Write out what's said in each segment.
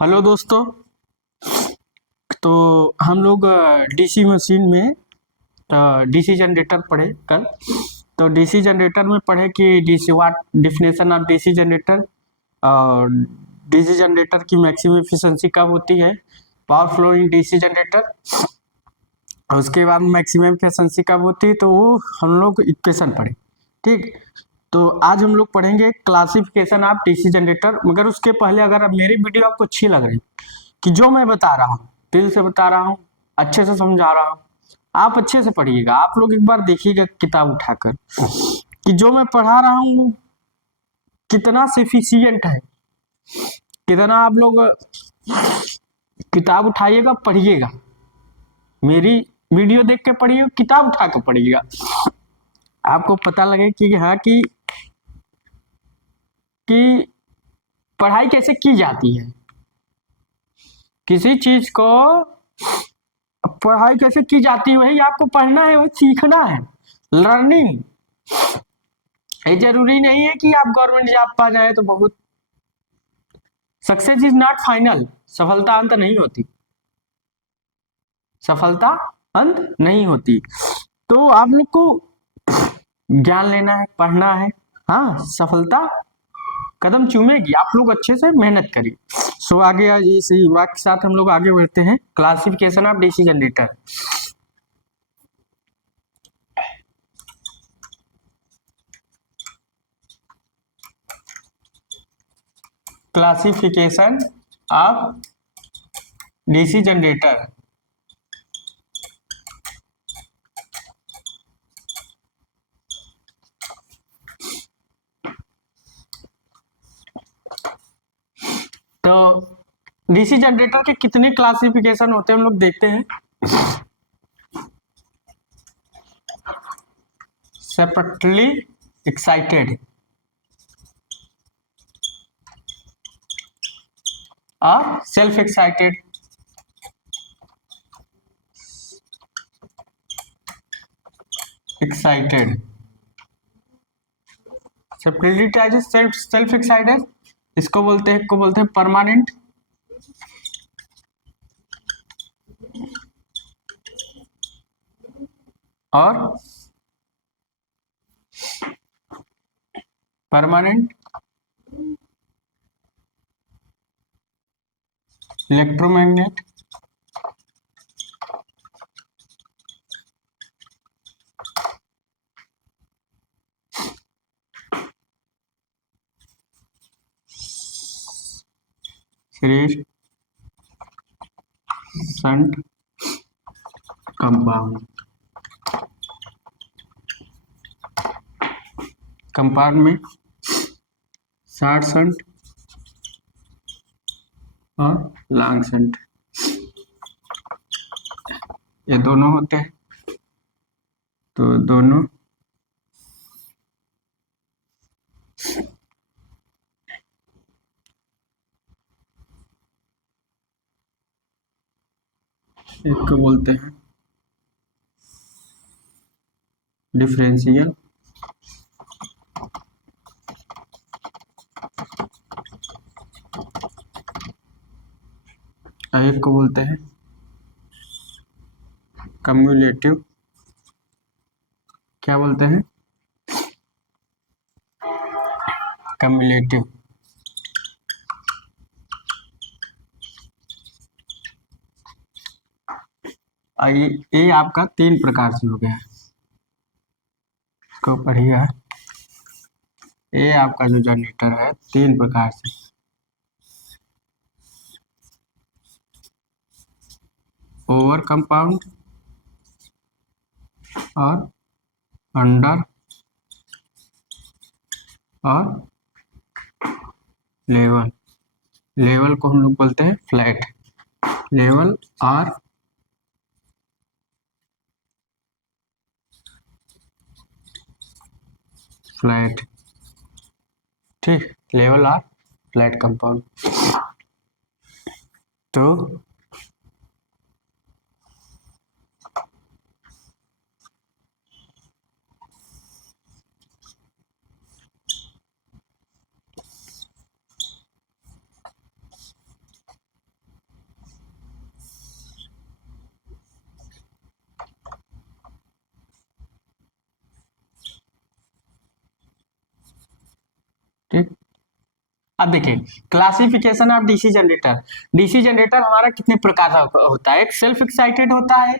Hello दोस्तों। तो हम लोग डीसी मशीन में डीसी जनरेटर पढ़े कल। तो डीसी जनरेटर में पढ़े कि DC what definition of DC generator और डीसी जनरेटर की मैक्सिमम एफिशिएंसी कब होती है, power flow in DC generator. और उसके बाद मैक्सिमम एफिशिएंसी कब होती है, तो वो हम लोग इक्वेशन पढ़े। ठीक। तो आज हम लोग पढ़ेंगे क्लासिफिकेशन ऑफ डीसी जनरेटर। मगर उसके पहले अगर अब मेरी वीडियो आपको अच्छी लग रही कि जो मैं बता रहा हूँ दिल से बता रहा हूँ, अच्छे से समझा रहा हूँ, आप अच्छे से पढ़िएगा। आप लोग एक बार देखिएगा किताब उठाकर कि जो मैं पढ़ा रहा हूँ कितना सफिशियंट है, कितना आप लोग किताब उठाइएगा, पढ़िएगा। मेरी वीडियो देख के पढ़िएगा, किताब उठा के पढ़िएगा। आपको पता लगे कि हाँ कि पढ़ाई कैसे की जाती है, किसी चीज को पढ़ाई कैसे की जाती है वही आपको पढ़ना है, वही सीखना है। लर्निंग। ये जरूरी नहीं है कि आप गवर्नमेंट जॉब पा जाए तो बहुत। Success is not final. सफलता अंत नहीं होती। सफलता अंत नहीं होती। तो आप लोग को ज्ञान लेना है, पढ़ना है। हाँ, सफलता कदम चूमेगी, आप लोग अच्छे से मेहनत करिए। सो आगे आज इसी वाक्य के साथ हम लोग आगे बढ़ते हैं। Classification of DC generator. Classification of DC generator. तो डीसी जनरेटर के कितने क्लासिफिकेशन होते हैं हम लोग देखते हैं। सेपरेटली एक्साइटेड और self excited. Excited separately self excited इसको बोलते हैं परमानेंट और permanent electromagnet series shunt compound. Compound में शॉर्ट शंट और लॉन्ग शंट, ये दोनों होते हैं। तो दोनों एक को बोलते हैं डिफरेंशियल और एक को बोलते हैं कम्युलेटिव। क्या बोलते हैं? कम्युलेटिव। ये आपका तीन प्रकार से हो गया है, इसको पढ़िएगा। ये आपका जो जनरेटर है तीन प्रकार से, ओवर कंपाउंड और अंडर और लेवल। लेवल को हम लोग बोलते हैं फ्लैट। लेवल और फ्लैट। ठीक, लेवल और फ्लैट कंपाउंड। तो अब देखिए classification of DC generator. DC generator हमारा कितने प्रकार का होता है, एक सेल्फ एक्साइटेड होता है,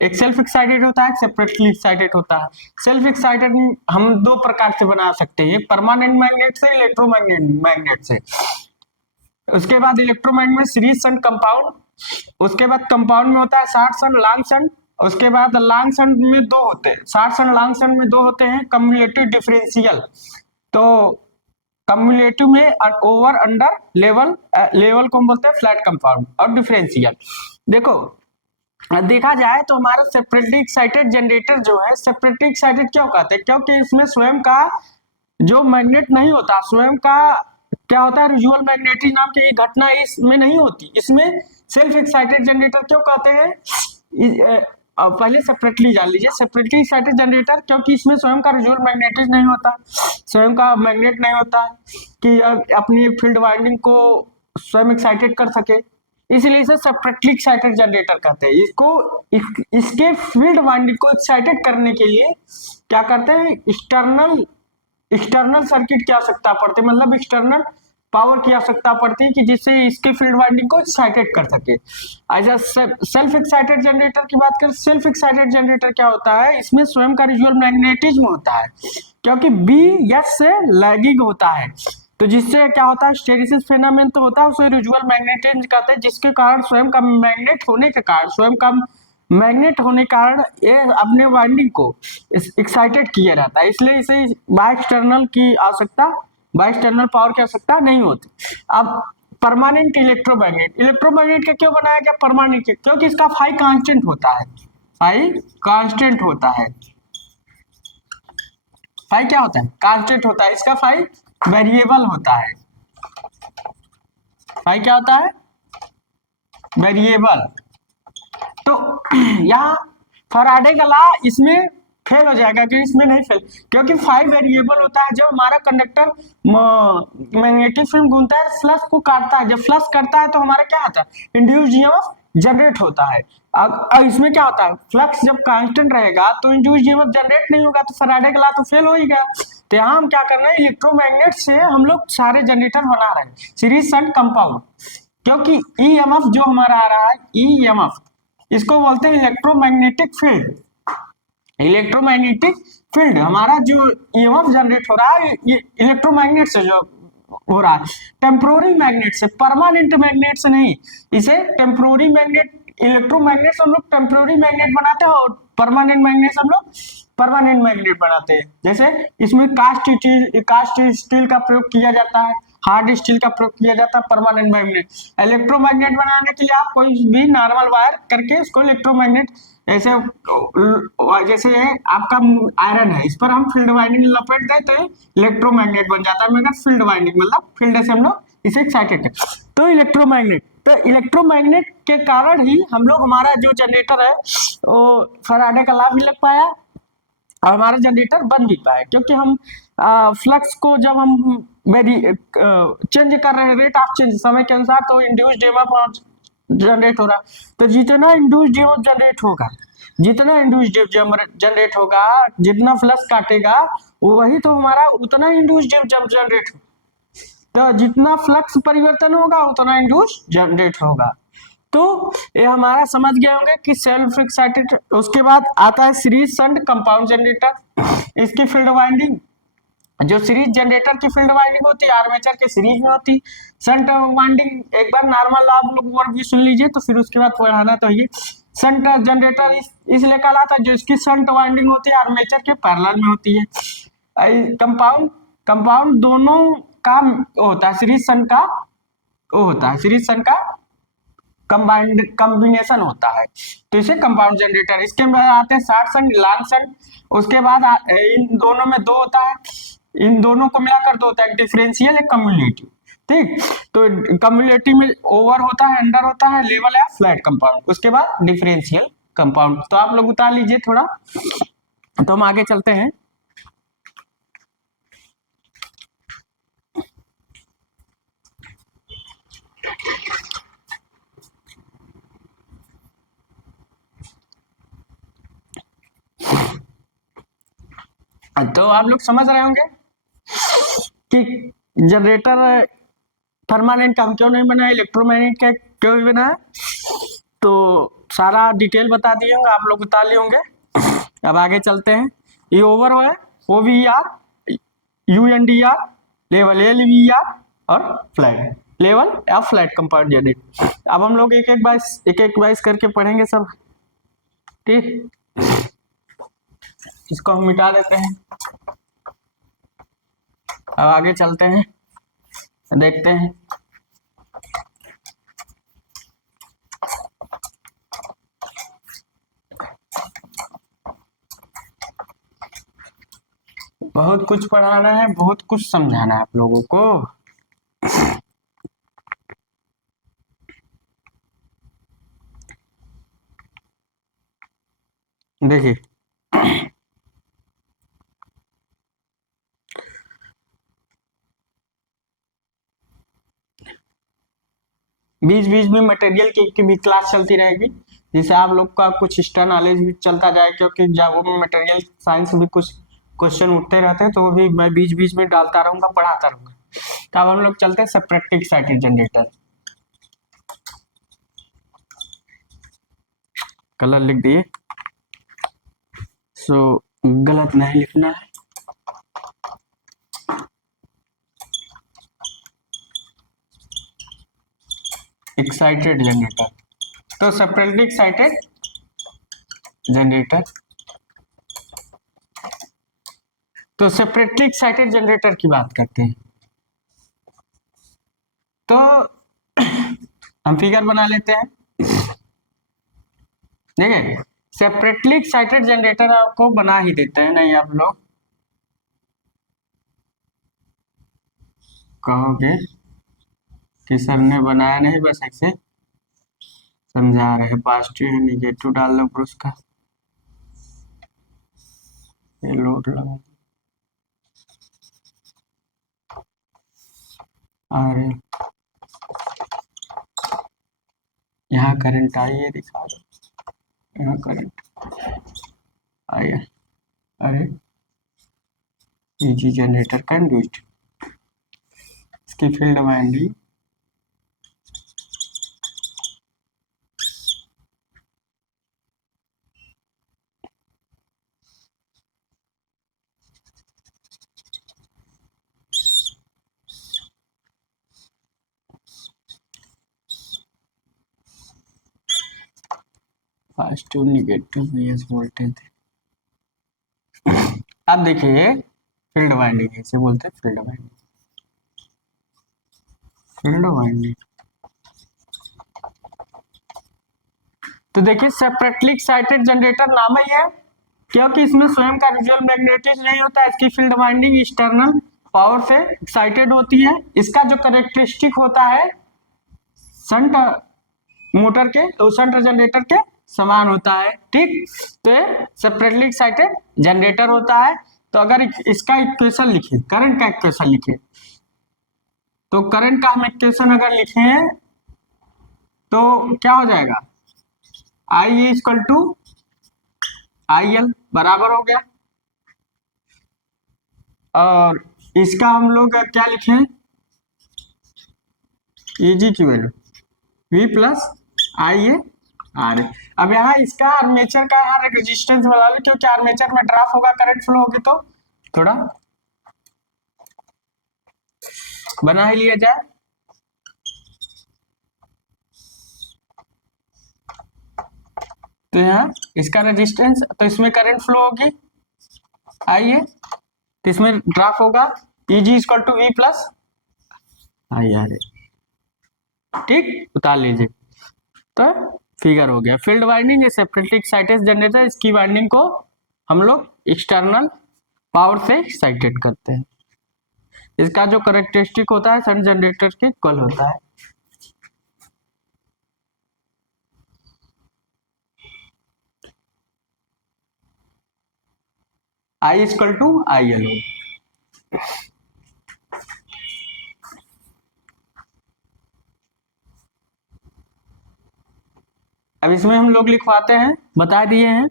एक सेल्फ एक्साइटेड होता है, एक सेपरेटली एक्साइटेड होता है। सेल्फ एक्साइटेड हम दो प्रकार से बना सकते हैं, एक परमानेंट मैग्नेट से, इलेक्ट्रोमैग्नेट मैग्नेट से। उसके बाद इलेक्ट्रोमैग्नेट में सीरीज शन कंपाउंड, उसके बाद कंपाउंड में होता है शॉर्ट शन लॉन्ग शन, उसके बाद लॉन्ग शन में दो होते हैं, शॉर्ट शन लॉन्ग शन में दो होते हैं कम्युलेटिव डिफरेंशियल। तो कम्युलेटिव में ओवर अंडर लेवल, लेवल को हम बोलते हैं फ्लैट कंपाउंड, और डिफरेंशियल। देखो देखा जाए तो हमारा सेपरेटली एक्साइटेड जनरेटर जो है, सेपरेटली एक्साइटेड क्यों कहते हैं, क्योंकि इसमें स्वयं का जो मैग्नेट नहीं होता, स्वयं का क्या होता है, रिजुअल मैग्नेटिक नाम की घटना इसमें नहीं होती। इसमें सेल्फ एक्साइटेड जनरेटर क्यों कहते हैं, पहले सेपरेटली जान लीजिए। सेपरेटली एक्साइटेड जनरेटर क्योंकि इसमें स्वयं का रिजुअल मैग्नेटिक नहीं होता, स्वयं का मैग्नेट नहीं होता कि अपनी फील्ड वाइंडिंग को स्वयं एक्साइटेड कर सके, इसलिए इसे सेपरेटली एक्साइटेड जनरेटर कहते हैं। इसके फील्ड वाइंडिंग को एक्साइटेड करने के लिए क्या करते हैं, एक्सटर्नल सर्किट की आवश्यकता पड़ती है, मतलब एक्सटर्नल पावर की आवश्यकता पड़ती है कि जिससे इसके फील्ड वाइंडिंग को एक्साइटेड कर सके। ऐसा सेल्फ एक्साइटेड जनरेटर की बात करें, सेल्फ एक्साइटेड जनरेटर क्या होता है, इसमें स्वयं का रिजुअल मैग्नेटिज्म होता है, क्योंकि बी एस से लैगिंग होता है, तो जिससे क्या होता है, हिस्टैरिसीस फेनोमेनन तो होता है, उसे रिजुअल मैग्नेटिज्म कहते हैं, जिसके कारण स्वयं का मैग्नेट होने के कारण, स्वयं का मैग्नेट होने के कारण ये अपने वाइंडिंग को एक्साइटेड किया रहता है, इसलिए इसे बाय एक्सटर्नल की आवश्यकता, बाय एक्सटर्नल पावर की आवश्यकता नहीं होती। अब परमानेंट इलेक्ट्रोमैग्नेट, इलेक्ट्रोमैग्नेट का क्यों बनाया गया परमानेंट, क्योंकि इसका फाई कांस्टेंट होता है, फाई कांस्टेंट होता है। फाई क्या होता है, कांस्टेंट होता है, इसका फाई वेरिएबल होता है। फाई क्या होता है, वेरिएबल। तो यहाँ फैराडे का लॉ इसमें फेल हो जाएगा, कि इसमें नहीं फेल, क्योंकि फाई वेरिएबल होता है। जब हमारा कंडक्टर मैग्नेटिक फील्ड घूमता है, फ्लक्स को काटता है, जब फ्लक्स करता है तो हमारा क्या होता है, इंड्यूस्ड ईएमएफ जनरेट होता है। अब इसमें क्या होता है, फ्लक्स जब कांस्टेंट रहेगा तो इंड्यूस्ड ईएमएफ जनरेट नहीं होगा, तो फैराडे का लॉ तो फेल हो ही गया। तो यहाँ हम क्या कर रहे हैं, इलेक्ट्रोमैग्नेट से हम लोग सारे जनरेटर बना रहे हैं, सीरीज शंट कंपाउंड, क्योंकि ईएमएफ जो हमारा आ रहा है, ईएमएफ इसको बोलते हैं इलेक्ट्रोमैग्नेटिक फील्ड। इलेक्ट्रोमैग्नेटिक फील्ड हमारा जो ईएमएफ जनरेट हो रहा है, ये इलेक्ट्रोमैग्नेट से जो हो रहा है, टेम्पोररी मैग्नेट से, परमानेंट मैग्नेट से नहीं। इसे टेम्पोररी मैग्नेट, इलेक्ट्रोमैग्नेट हम लोग टेम्पोररी मैग्नेट बनाते हैं, और परमानेंट मैग्नेट हम लोग परमानेंट मैग्नेट बनाते हैं। जैसे इसमें कास्ट स्टील का प्रयोग किया जाता है, हार्ड स्टील का प्रयोग किया जाता है परमानेंट मैग्नेट। इलेक्ट्रोमैग्नेट बनाने के लिए आप कोई भी नॉर्मल वायर करके इसको इलेक्ट्रोमैग्नेट, ऐसे जैसे आपका आयरन है, इस पर हम फील्ड वाइंडिंग लपेट देते हैं, इलेक्ट्रोमैग्नेट बन जाता है, मगर फील्ड वाइंडिंग मतलब फील्ड से हम लोग इसे एक्साइटेड है। तो इलेक्ट्रोमैग्नेट के कारण ही हम लोग, हमारा जो जनरेटर है वो फैराडे का लॉ भी लग पाया, और हमारा जनरेटर बन भी पाया, क्योंकि हम फ्लक्स को जब हम चेंज कर रहे हैं, रेट ऑफ चेंज समय के अनुसार, तो इंड्यूस्ड ईएमएफ जनरेट हो रहा, तो जितना इंड्यूस्ड ईएमएफ जनरेट होगा, जितना इंड्यूस्ड जनरेट होगा, जितना फ्लक्स काटेगा, वही तो हमारा उतना इंड्यूस्ड ईएमएफ जनरेट हो, तो जितना फ्लक्स परिवर्तन होगा उतना इंड्यूस्ड जनरेट होगा। तो ये हमारा समझ गए होंगे कि सेल्फ एक्साइटेड। उसके बाद आता है सीरीज शंट कंपाउंड जनरेटर। इसकी फील्ड वाइंडिंग, जो सीरीज जनरेटर की फील्ड वाइंडिंग होती है, आर्मेचर के सीरीज में होती। शंट वाइंडिंग एक बार नॉर्मल आप लोग वर्क भी सुन लीजिए, तो फिर उसके बाद पढ़ाना तो ये शंट जनरेटर इसलिए कहलाता है, जो इसकी शंट वाइंडिंग होती है आर्मेचर के पैरेलल में होती है। कंपाउंड दोनों का होता है, सीरीज शंट का वो होता है, सीरीज शंट का कंबाइंड कॉम्बिनेशन होता है, तो इसे कंपाउंड जनरेटर। इसके बाद आते हैं शॉर्ट शंट लॉन्ग शंट। उसके बाद इन दोनों में दो होता है, इन दोनों को मिलाकर दो होता है, एक डिफरेंशियल एक कम्युलेटिव। ठीक, तो कम्युलेटिव में ओवर होता है, अंडर होता है, लेवल है, फ्लैट कंपाउंड। उसके बाद डिफरेंशियल कंपाउंड। तो आप लोग उतार लीजिए थोड़ा, तो हम आगे चलते हैं। तो आप लोग समझ रहे होंगे कि जनरेटर परमानेंट का हम क्यों नहीं बनाए, इलेक्ट्रोमैग्नेट का क्यों भी बनाया, तो सारा डिटेल बता दिए होंगे, आप लोग बता लिए होंगे। अब आगे चलते हैं। ये ओवर है, O V R, U N D R, level L V R और फ्लैट, लेवल या फ्लैट कंपाउंड यूनिट। अब हम लोग एक एक वाइज करके पढ़ेंगे सब, ठीक। इसको हम मिटा देते हैं। अब आगे चलते हैं, देखते हैं। बहुत कुछ पढ़ाना है, बहुत कुछ समझाना है आप लोगों को। देखिए बीच बीच में मटेरियल की भी क्लास चलती रहेगी, जिससे आप लोग का कुछ एक्स्ट्रा नॉलेज भी चलता जाए, क्योंकि जब वो मटेरियल साइंस भी कुछ क्वेश्चन उठते रहते हैं, तो वो भी मैं बीच बीच में डालता रहूंगा, पढ़ाता रहूंगा। तो अब हम लोग चलते हैं सेपरेटली एक्साइटेड जनरेटर। कलर लिख दिए, सो गलत नहीं लिखना है। एक्साइटेड जनरेटर, तो सेपरेटली एक्साइटेड जनरेटर, तो सेपरेटली एक्साइटेड जनरेटर की बात करते हैं। तो हम फिगर बना लेते हैं। देखिए सेपरेटली एक्साइटेड जनरेटर आपको बना ही देते हैं, नहीं आप लोग कहोगे कि सर ने बनाया नहीं, बस ऐसे समझा रहे हैं। पॉजिटिव है, निगेटिव डाल लो ब्रश का, ये लोड लगा और यहाँ करंट आई है, दिखा दो, यहाँ करंट आया। अरे इजी जनरेटर कंडक्ट, इसकी field winding positive negative VS voltage. अब देखिए फील्ड वाइंडिंग, इसे बोलते हैं फील्ड वाइंडिंग, फील्ड वाइंडिंग। तो देखिए सेपरेटली एक्साइटेड जनरेटर नाम ही है, क्योंकि इसमें स्वयं का रिजल्ट मैग्नेटिज्म नहीं होता। इसकी फील्ड वाइंडिंग एक्सटर्नल पावर से एक्साइटेड होती है। इसका जो कैरेक्टरिस्टिक होता है शंट मोटर के, तो शंट जनरेटर के समान होता है, ठीक। तो ये सेपरेटली एक्साइटेड जनरेटर होता है। तो अगर इसका इक्वेशन लिखे, करंट का इक्वेशन लिखे, तो करंट का हम इक्वेशन अगर लिखे तो क्या हो जाएगा, आई इक्वल टू आई एल बराबर हो गया। और इसका हम लोग क्या लिखे, इजी की value V plus I A R A. अब यहाँ इसका आर्मेचर का यहाँ रेजिस्टेंस बना लो, क्योंकि आर्मेचर में ड्राप होगा, करंट फ्लो होगी, तो थोड़ा बना ही लिया जाए। तो यहाँ इसका रेजिस्टेंस, तो इसमें करंट फ्लो होगी आई ए, तो इसमें ड्राप होगा Eg equal to V plus I R A, ठीक। उतार लीजिए, तो फिगर हो गया। Field winding separately excited generator, इसकी वाइंडिंग को हम लोग एक्सटर्नल पावर से एक्साइटेड करते हैं। इसका जो कैरेक्टरिस्टिक होता है शंट जनरेटर के इक्वल होता है। I equal to I L O. अब इसमें हम लोग लिखवाते हैं, बता दिए हैं,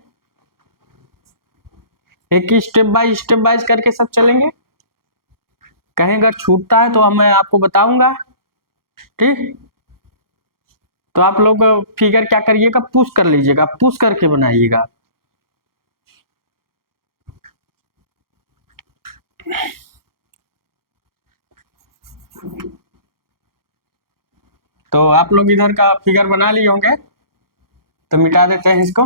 एक स्टेप बाय स्टेप वाइज करके सब चलेंगे। कहीं अगर छूटता है तो मैं आपको बताऊंगा। ठीक, तो आप लोग फिगर क्या करिएगा, पुश कर लीजिएगा, पुश करके बनाइएगा। तो आप लोग इधर का फिगर बना लिए होंगे, तो मिटा देते हैं इसको।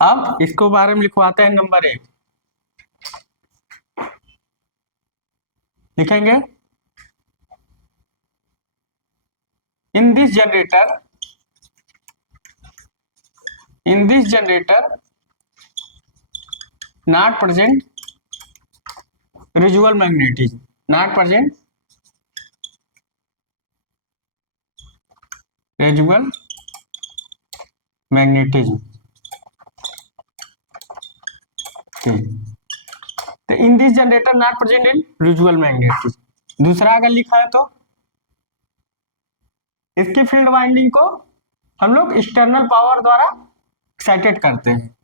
अब इसको बारे में लिखवाते हैं। नंबर 1 लिखेंगे, in this generator not present residual magnetism, not present residual magnetism. तो in this generator not present in residual magnetism. दूसरा अगर लिखा है तो इसकी फील्ड वाइंडिंग को हम लोग एक्सटर्नल पावर द्वारा एक्साइटेड करते हैं।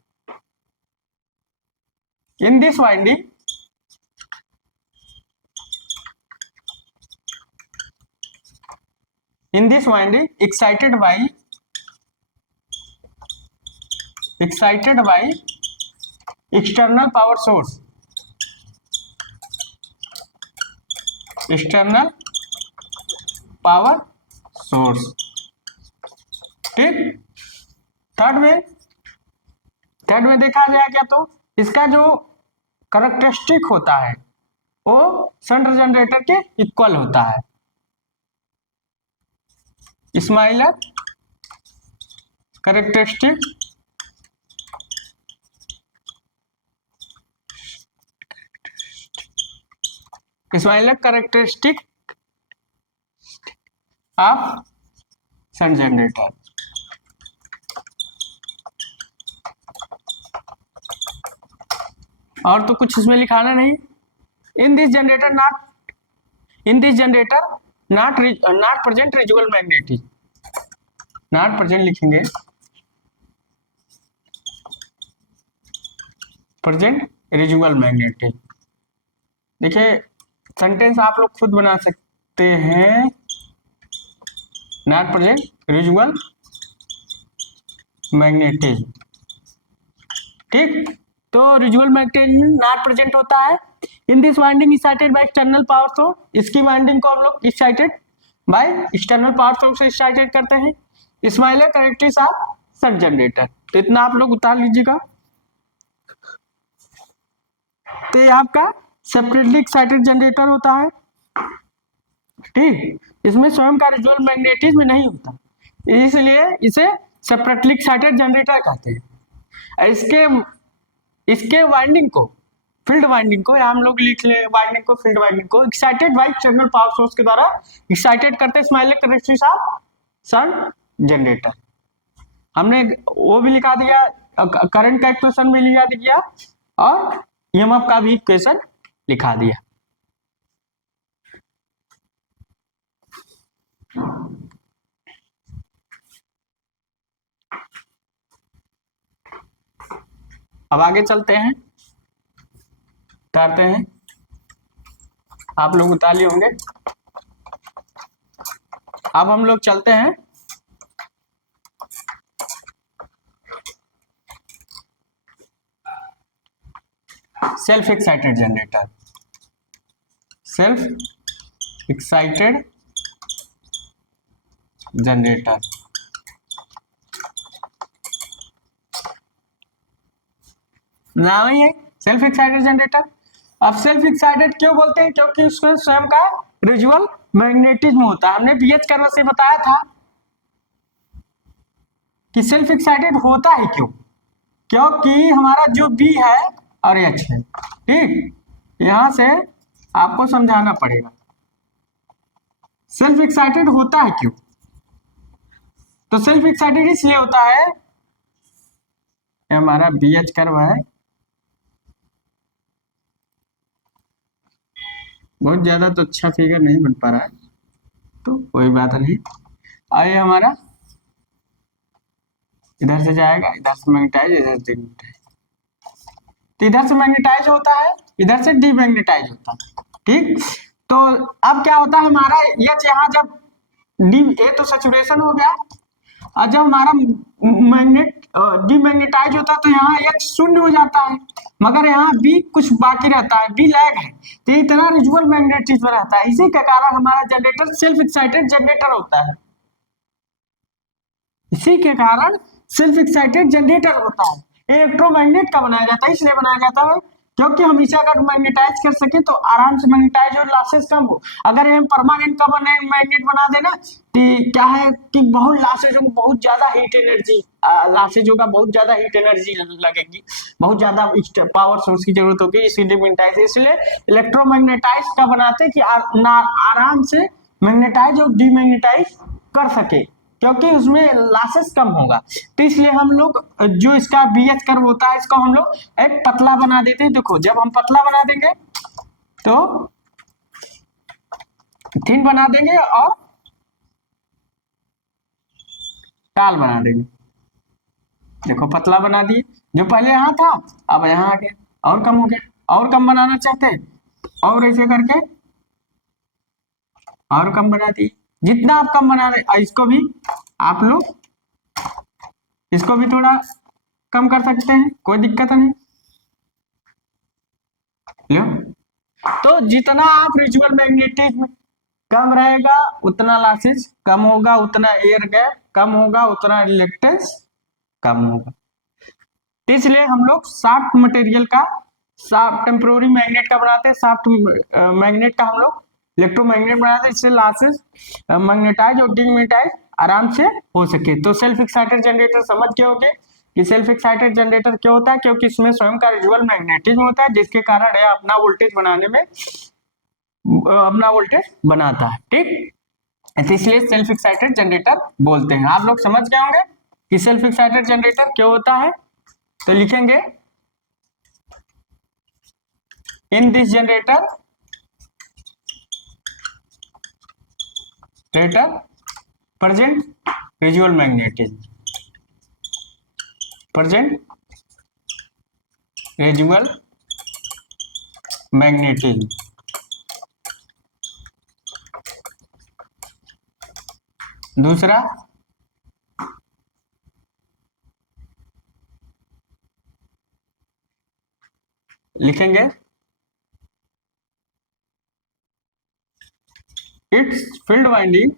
In this winding excited by external power source, external power source। ठीक, थर्ड में देखा जाए क्या, तो इसका जो करैक्टरिस्टिक होता है वो शंट जनरेटर के इक्वल होता है। Similar characteristic of shunt generator. और तो कुछ इसमें लिखाना नहीं। In this generator not present residual magnetism, not present लिखेंगे, प्रेजेंट रिजुअल मैग्नेटिज्म। देखिए सेंटेंस आप लोग खुद बना सकते हैं, नॉट प्रेजेंट रिजुअल मैग्नेटिज्म। ठीक, तो रिजुअल मैग्नेटिज्म नॉट प्रेजेंट होता है। In this winding excited by external power source, इसकी वाइंडिंग को हम लोग excited by external power source से एक्साइटेड करते हैं। स्माइलर कैरेक्टरिस्टिक्स ऑफ शंट जनरेटर, तो इतना आप लोग उतार लीजिएगा। तो ये आपका सेपरेटली एक्साइटेड जनरेटर होता है। ठीक, इसमें स्वयं का रिजुअल मैग्नेटिज्म नहीं होता, इसलिए इसे सेपरेटली एक्साइटेड जनरेटर कहते हैं। इसके वाइंडिंग को, फील्ड वाइंडिंग को, या हम लोग लिख ले वाइंडिंग को, फील्ड वाइंडिंग को excited by external power source के द्वारा एक्साइटेड करते हैं स्माइलर कैरेक्टरिस्टिक्स ऑफ शंट जनरेटर। हमने वो भी लिखा दिया, करंट का इक्वेशन भी लिखा दिया और ईएमएफ का भी इक्वेशन लिखा दिया। अब आगे चलते हैं, उतारते हैं। आप लोग उतार लिए होंगे। अब हम लोग चलते हैं self excited generator. Self excited generator, नाम ही है सेल्फ एक्साइटेड जनरेटर। अब सेल्फ एक्साइटेड क्यों बोलते हैं, क्योंकि उसमें स्वयं का रिजुअल मैग्नेटिज्म होता है। हमने बीएच कर्व से बताया था कि सेल्फ एक्साइटेड होता है क्यों, क्योंकि हमारा जो बी है और एच है, ठीक, यहां से आपको समझाना पड़ेगा सेल्फ एक्साइटेड होता है क्यों। तो सेल्फ एक्साइटेड इसलिए होता है, हमारा बीएच कर्व है, बहुत ज्यादा तो अच्छा फिगर नहीं बन पा रहा है, तो कोई बात नहीं। आइए, हमारा इधर से जाएगा, इधर से मैग्नेटाइज, इधर से डिमैग्नेटाइज। तो इधर से मैग्नेटाइज होता है, इधर से डीमैग्नेटाइज होता है। ठीक, तो अब क्या होता है हमारा एच यहाँ जब डी ए तो सैचुरेशन हो गया, और जब हमारा मैग्नेट डीमैग्नेटाइज होता है तो यहाँ एच शून्य हो जाता है, मगर यहाँ बी कुछ बाकी रहता है, बी लैग है, तो इतना रिजुअल मैग्नेटिज्म रहता है। इसी के कारण हमारा जनरेटर सेल्फ एक्साइटेड जनरेटर होता है, इसी के कारण सेल्फ एक्साइटेड जनरेटर होता है। इलेक्ट्रोमैग्नेट का बनाया जाता है, इसलिए बनाया जाता है क्योंकि हम इसे अगर मैग्नेटाइज कर सके तो आराम से मैग्नेटाइज और लॉसेस कम हो। अगर हम परमानेंट का मैग्नेट बना देना तो क्या है कि बहुत लॉसेज होंगे, बहुत ज्यादा हीट एनर्जी लॉसेज होगा, बहुत ज्यादा हीट एनर्जी लगेगी, बहुत ज्यादा पावर सोर्स की जरूरत होगी इस मैग्नेटाइज। इसलिए इलेक्ट्रोमैग्नेटाइज का बनाते कि आराम से मैग्नेटाइज और डीमैग्नेटाइज कर सके, क्योंकि उसमें लॉसेस कम होगा। तो इसलिए हम लोग जो इसका बीएच कर्व होता है इसको हम लोग एक पतला बना देते हैं। देखो जब हम पतला बना देंगे तो थिन बना देंगे और टाल बना देंगे। देखो पतला बना दिए, जो पहले यहाँ था अब यहाँ आ गया, और कम हो गया, और कम बनाना चाहते हैं और ऐसे करके और कम बना दिए। जितना आप कम बना रहे इसको भी आप लोग इसको भी थोड़ा कम कर सकते हैं, कोई दिक्कत नहीं। लो, तो जितना आप रिजुअल मैग्नेटिज्म कम रहेगा उतना लॉसेस कम होगा, उतना एयर गैप कम होगा, उतना रिलेक्टेंस कम होगा। तो इसलिए हम लोग सॉफ्ट मटेरियल का सॉफ्ट टेम्पोररी मैग्नेट का बनाते हैं, सॉफ्ट मैग्नेट का हम लोग इलेक्ट्रोमैग्नेट बनाते हैं, इससे लॉसेस मैग्नेटाइज और डीमैग्नेटाइज आराम से हो सके। तो सेल्फ एक्साइटेड जनरेटर समझ गए होंगे कि सेल्फ एक्साइटेड जनरेटर क्यों होता है, क्योंकि इसमें स्वयं का रिजुअल मैग्नेटिज्म होता है, जिसके कारण यह अपना वोल्टेज बनाने में अपना वोल्टेज बनाता है। ठीक, इसलिए सेल्फ एक्साइटेड जनरेटर बोलते हैं। आप लोग समझ गए होंगे कि सेल्फ एक्साइटेड जनरेटर क्यों होता है। तो लिखेंगे in this generator present residual magnetism, present residual magnetism। दूसरा लिखेंगे इट्स फील्ड वाइंडिंग,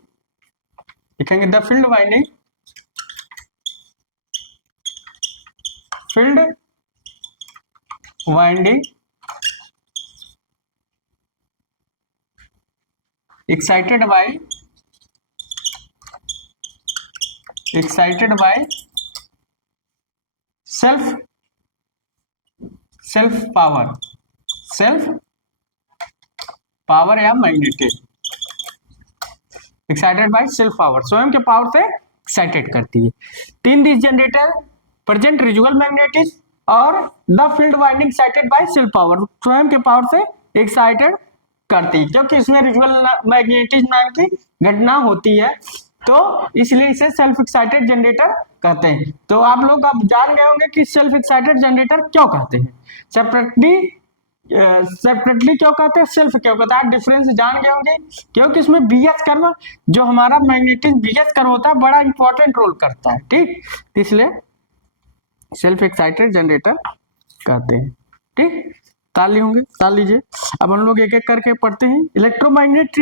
लिखेंगे the field winding excited by self power या magnetism, excited by self power, स्वयं के पावर से एक्साइटेड करती है। तीन this generator present residual magnetism और the field winding excited by self power, स्वयं के पावर से एक्साइटेड करती है, क्योंकि इसमें रिजुअल मैग्नेटिज्म नाम की घटना होती है, तो इसलिए इसे सेल्फ एक्साइटेड जनरेटर कहते हैं। तो आप लोग अब जान गए होंगे कि सेल्फ एक्साइटेड जनरेटर क्यों कहते हैं, सेपरेटली क्यों कहते हैं, सेल्फ क्यों कहता है, डिफरेंस जान गए होंगे। क्योंकि इसमें बीएच कर्व जो हमारा मैग्नेटिज्म बीएच कर्व होता है बड़ा इंपॉर्टेंट रोल करता है। ठीक, इसलिए सेल्फ एक्साइटेड जनरेटर कहते हैं। ठीक, ताली होंगे, ताल लीजिए। अब हम लोग एक एक करके पढ़ते हैं। इलेक्ट्रोमैग्नेट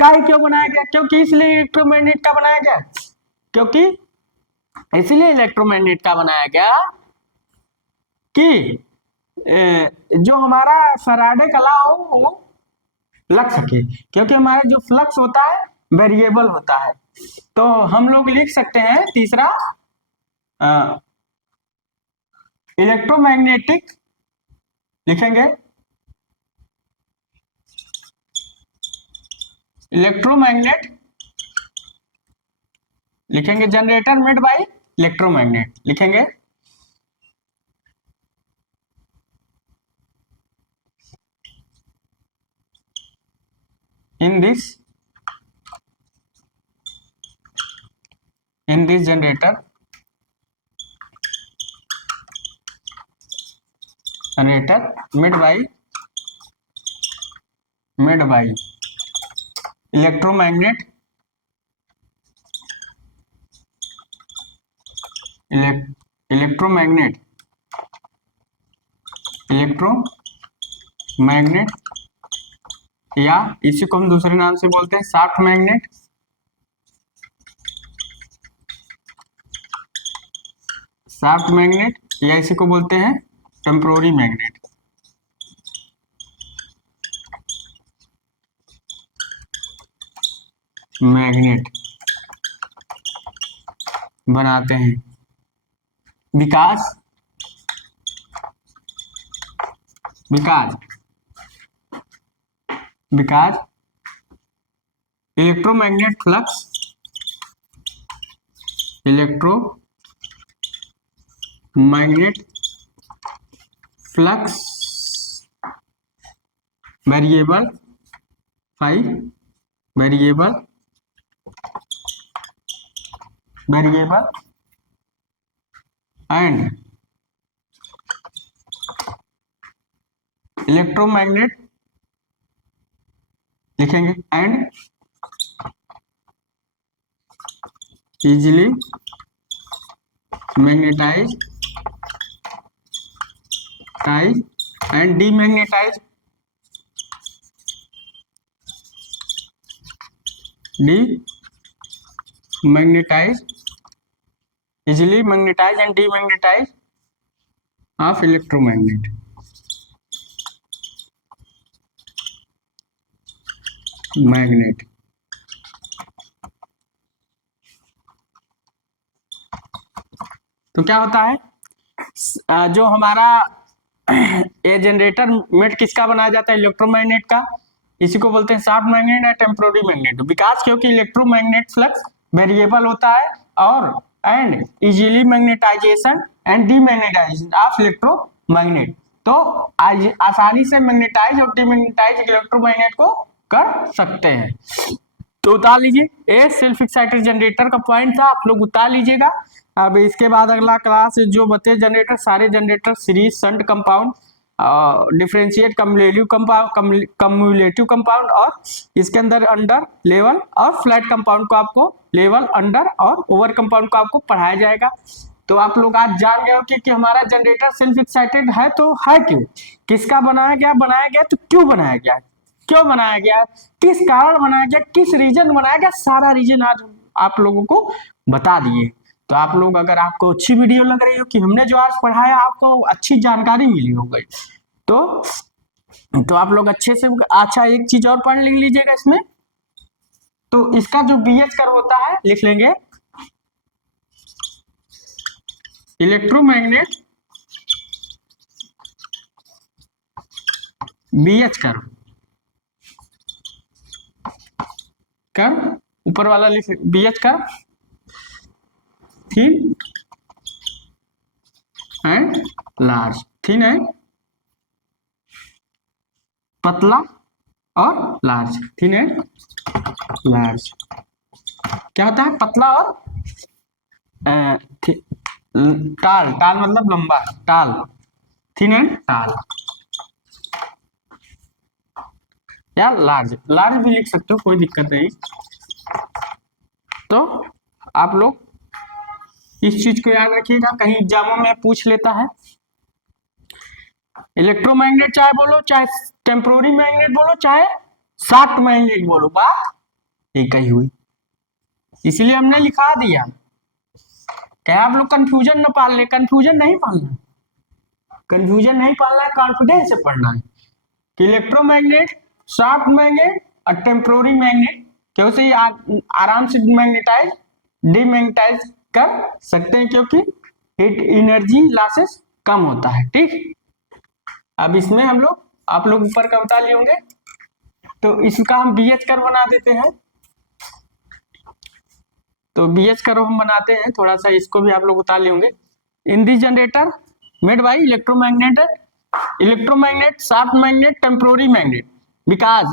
का क्यों बनाया गया, क्योंकि इसलिए इलेक्ट्रोमैग्नेट का बनाया गया, क्योंकि इसलिए इलेक्ट्रोमैग्नेट का बनाया गया कि जो हमारा फैराडे का लॉ हो वो लग सके, क्योंकि हमारा जो फ्लक्स होता है वेरिएबल होता है। तो हम लोग लिख सकते हैं तीसरा इलेक्ट्रोमैग्नेटिक, लिखेंगे इलेक्ट्रोमैग्नेट, लिखेंगे जनरेटर मेड बाय इलेक्ट्रोमैग्नेट, लिखेंगे in this generator generator made by electromagnet electromagnet या इसी को हम दूसरे नाम से बोलते हैं सॉफ्ट मैग्नेट या इसी को बोलते हैं टेम्पोररी मैग्नेट बनाते हैं because electromagnet flux variable and electromagnet लिखेंगे and easily magnetize and demagnetize easily magnetize and demagnetize of electromagnet. तो क्या होता है जो हमारा ये जनरेटर मेट किसका बनाया जाता है इलेक्ट्रोमैग्नेट का, इसी को बोलते हैं सॉफ्ट मैग्नेट या टेम्पोररी मैग्नेट बिकॉज क्योंकि इलेक्ट्रोमैग्नेट फ्लक्स वेरिएबल होता है और and easily magnetization and demagnetization of electromagnet, तो आसानी से मैग्नेटाइज और डीमैग्नेटाइज इलेक्ट्रोमैग्नेट को कर सकते हैं। तो उतार लीजिए, ये सेल्फ एक्साइटेड जनरेटर का पॉइंट था, आप लोग उतार लीजिएगा। अब इसके बाद अगला क्लास जो बते जनरेटर, सारे generator series shunt compound, differentiate cumulative compound और इसके अंदर अंडर लेवल और फ्लैट कंपाउंड को आपको लेवल अंडर और ओवर कंपाउंड को आपको पढ़ाया जाएगा। तो आप लोग आज जान गए हो कि हमारा जनरेटर सेल्फ एक्साइटेड है, तो है क्यों, किसका बनाया गया तो क्यों बनाया गया, किस कारण बनाया गया, किस रीजन बनाया गया, सारा रीजन आज आप लोगों को बता दिए। तो आप लोग अगर आपको अच्छी वीडियो लग रही हो कि हमने जो आज पढ़ाया आपको अच्छी जानकारी मिली हो गई, तो आप लोग अच्छे से अच्छा एक चीज और पढ़ लिख लीजिएगा इसमें। तो इसका जो BH कर्व होता है लिख लेंगे, इलेक्ट्रोमैग्नेट BH कर्व ऊपर वाला लिख BH curve thin and large, thin and पतला और लार्ज, थिन एंड लार्ज क्या होता है, पतला और टाल मतलब लंबा, टाल, थिन एंड टाल या लार्ज भी लिख सकते हो, कोई दिक्कत नहीं। तो आप लोग इस चीज को याद रखिएगा, कहीं एग्जामों में पूछ लेता है। इलेक्ट्रोमैग्नेट चाहे बोलो, चाहे टेम्पोररी मैग्नेट बोलो, चाहे सॉफ्ट मैग्नेट बोलो, बात एक ही हुई, इसलिए हमने लिखा दिया। क्या आप लोग कंफ्यूजन न पाल ले, कंफ्यूजन नहीं पालना है, कॉन्फिडेंस से पढ़ना है कि इलेक्ट्रोमैग्नेट, सॉफ्ट मैग्नेट और टेम्पोररी मैग्नेट क्योंकि आराम से मैग्नेटाइज डीमैग्नेटाइज कर सकते हैं क्योंकि हीट एनर्जी लॉसेस कम होता है। ठीक, अब इसमें हम लोग, आप लोग ऊपर का बता लिए होंगे, तो इसका हम BH कर्व बना देते हैं। तो BH कर्व हम बनाते हैं, थोड़ा सा इसको भी आप लोग उतार लिए होंगे। इन this generator made by electromagnet soft magnet temporary magnet because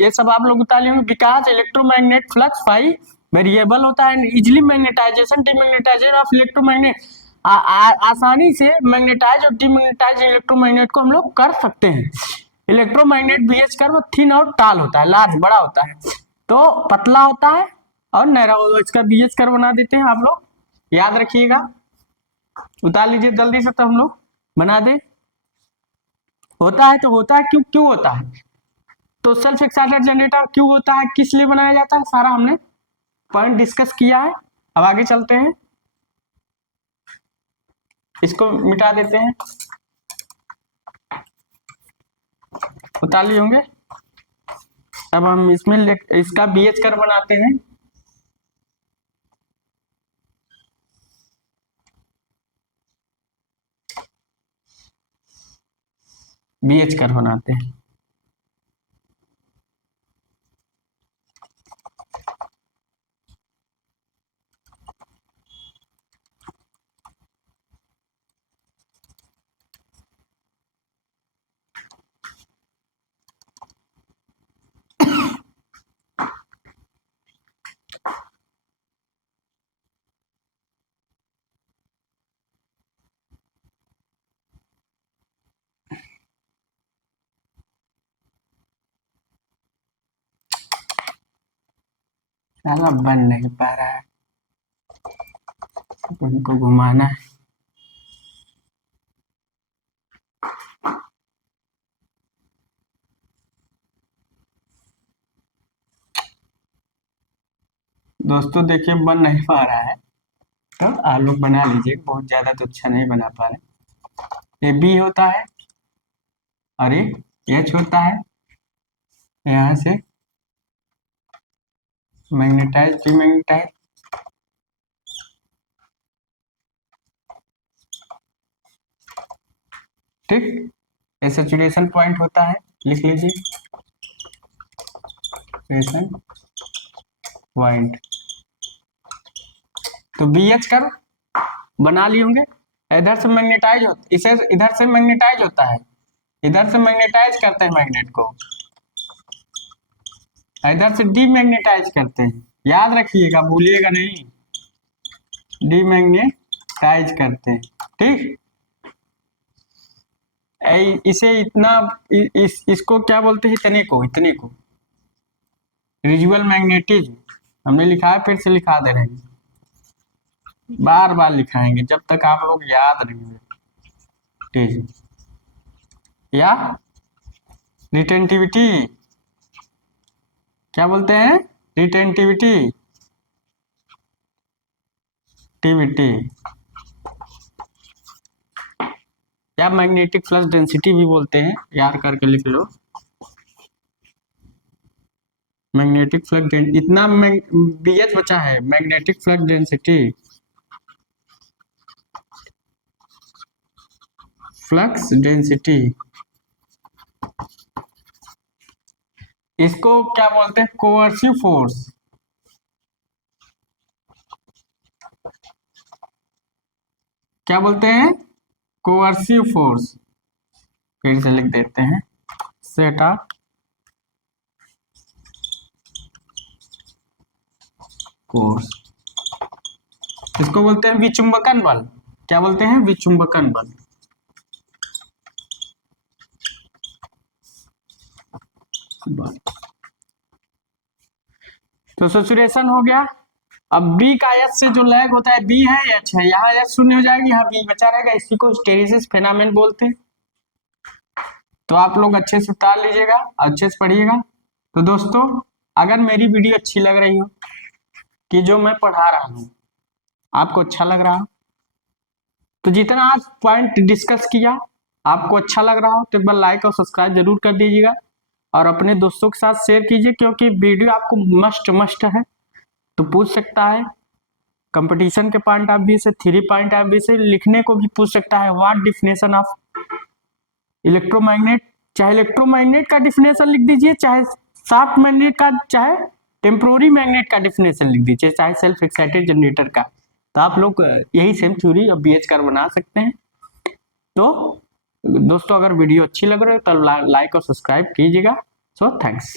ये सब आप लोग उतार लिए होंगे, बिकॉज इलेक्ट्रोमैग्नेट फ्लक्स वेरिएबल होता है, easily magnetization demagnetization of electromagnet आसानी से मैग्नेटाइज और डीमैग्नेटाइज इलेक्ट्रोमैग्नेट को हम लोग कर सकते हैं। इलेक्ट्रोमैग्नेट बीएच कर्व थिन और टाल होता है, लार्ज बड़ा होता है, तो पतला होता है और नैरो। इसका बीएच कर्व बना देते हैं, आप लोग याद रखिएगा, उतार लीजिए जल्दी से तो हम लोग बना दे। होता है तो होता है क्यों, क्यों होता है, तो सेल्फ एक्साइटेड जनरेटर क्यों होता है, किस लिए बनाया जाता है, सारा हमने पॉइंट डिस्कस किया है। अब आगे चलते हैं, इसको मिटा देते हैं, उतार लिए होंगे। अब हम इसमें इसका बीएच कर्व बनाते हैं। बीएच कर्व बनाते हैं। साला बन नहीं पा रहा है, उनको घुमाना है। दोस्तों देखिए बन नहीं पा रहा है, तो आप लोग बना लीजिए, बहुत ज्यादा तो अच्छा नहीं बना पा रहे। ये बी होता है और ये एच होता है, यहाँ से मैग्नेटाइज डीमैग्नेटाइज, ठीक। ये सैचुरेशन पॉइंट होता है, लिख लीजिए सैचुरेशन पॉइंट। तो बीएच कर्व बना लिए होंगे। इधर से मैग्नेटाइज होता, इसे इधर से मैग्नेटाइज होता है, इधर से मैग्नेटाइज करते हैं मैग्नेट को, इधर से डीमैग्नेटाइज करते हैं, याद रखिएगा भूलिएगा नहीं, डीमैग्नेटाइज करते हैं, ठीक। इसे इतना इसको क्या बोलते हैं, इतने को रिजुअल मैग्नेटिज्म हमने लिखा है, फिर से लिखा दे रहे हैं, बार बार लिखाएंगे जब तक आप लोग याद नहीं हुए, ठीक। या रिटेंटिविटी, क्या बोलते हैं, रिटेंटिविटी, टीवीटी, या मैग्नेटिक फ्लक्स डेंसिटी भी बोलते हैं, याद करके लिख लो। मैग्नेटिक फ्लक्स इतना बीएच बचा है, magnetic flux density, flux density, इसको क्या बोलते हैं, कोअर्सिव फोर्स, क्या बोलते हैं, कोअर्सिव फोर्स, फिर से लिख देते हैं, सेट ऑफ फोर्स, इसको बोलते हैं विचुंबकन बल, क्या बोलते हैं, विचुंबकन बल। तो सैचुरेशन हो गया। अब बी का एच से जो लैग होता है, बी है एच है, यहाँ एच शून्य हो जाएगी, यहाँ बी बचा रहेगा, इसी को हिस्टेरिसिस फेनोमेनन बोलते हैं। तो आप लोग अच्छे से उतार लीजिएगा, अच्छे से पढ़िएगा। तो दोस्तों अगर मेरी वीडियो अच्छी लग रही हो, कि जो मैं पढ़ा रहा हूँ आपको अच्छा लग रहा हो, तो जितना आज पॉइंट डिस्कस किया आपको अच्छा लग रहा हो, तो एक बार लाइक और सब्सक्राइब जरूर कर दीजिएगा और अपने दोस्तों के साथ शेयर कीजिए, क्योंकि वीडियो आपको मस्ट है। तो पूछ सकता है कंपटीशन के पॉइंट ऑफ व्यू से, 3 पॉइंट ऑफ व्यू से, लिखने को भी पूछ सकता है, व्हाट डिफिनेशन ऑफ इलेक्ट्रोमैग्नेट, चाहे इलेक्ट्रोमैग्नेट का डिफिनेशन लिख दीजिए, चाहे सॉफ्ट मैग्नेट का, चाहे टेम्पोररी मैग्नेट का डिफिनेशन लिख दीजिए, चाहे सेल्फ एक्साइटेड जनरेटर का। तो आप लोग यही सेम थ्योरी और बीएच कर बना सकते हैं। तो दोस्तों अगर वीडियो अच्छी लग रही है तो लाइक और सब्सक्राइब कीजिएगा। So thanks.